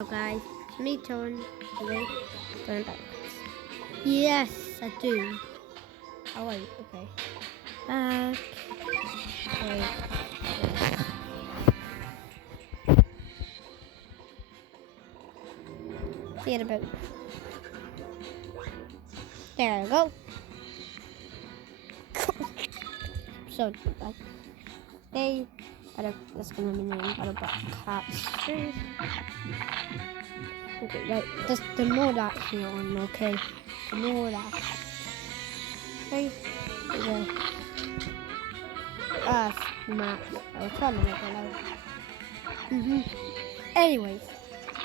Hello guys, it's me Tone. Today, going back. Yes, I do. Oh wait, okay. Back. Wait. See it about. There we go. So like, they. I don't. That's gonna be named Autobot Cat Street. Okay, right. Just ignore that here on. Okay, ignore that. Okay. Okay. Map. I was trying to make it out. Anyways,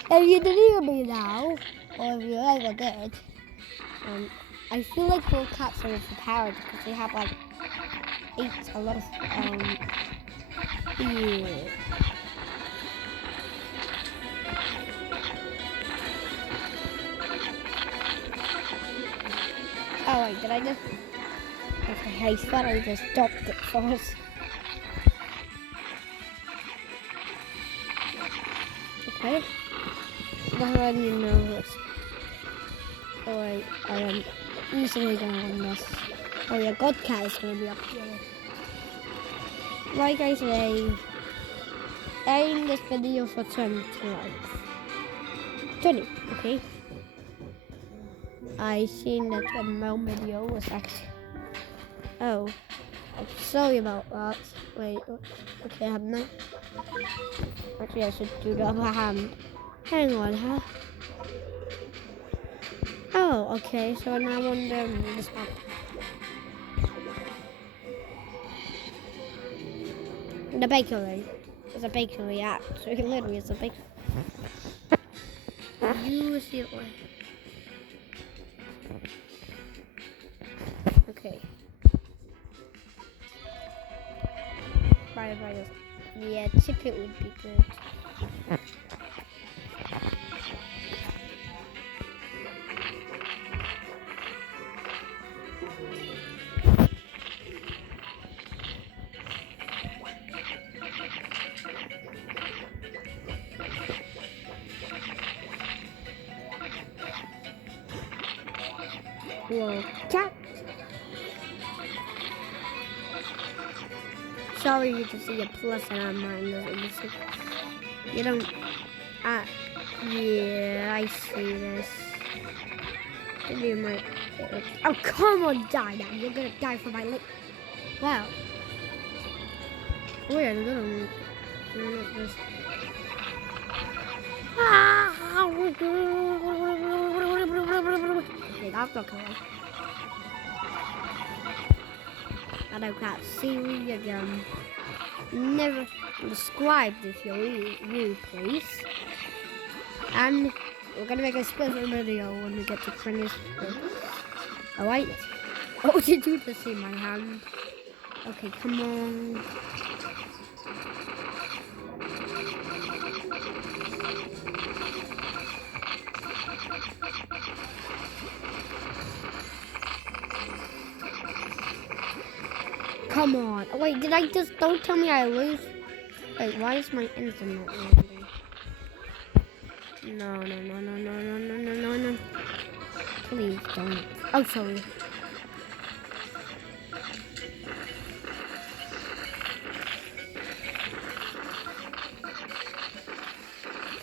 if you didn't hear me now, or if you ever did, I feel like full cats are overpowered because they have like a lot of yeah. Oh wait, did I just? Okay, I thought I just stopped it first. Okay. Go ahead and know this. Oh wait, I am easily gonna win this. Oh yeah, Godcat is gonna be up here. Like I say, aim this video for 20 likes. 20, okay? I seen that the Mel video was actually. Oh, sorry about that. Wait, okay, haven't I? Actually, I should do the other hand. Hang on, huh? Oh, okay, so now I'm on this map. The bakery. There's a bakery at, so it literally is a bakery. Use it. Okay. Bye. Yeah, tip it would be good. Whoa, cat. Sorry you can see a plus and I'm mine. You don't. Yeah, I see this. Maybe you might. Oh, come on, die now. You're gonna die for my lip. Wow. Weird, little. Just. Okay, that's not cool. I don't got Siri again. Never subscribe if you're new, please. And we're gonna make a special video when we get to finish. Alright. Oh, did you just see my hand? Okay, come on. Come on. Wait, did I just... Don't tell me I lose. Wait, why is my internet landing? No. Please don't. Oh, sorry.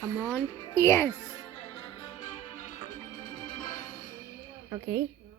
Come on. Yes! Okay.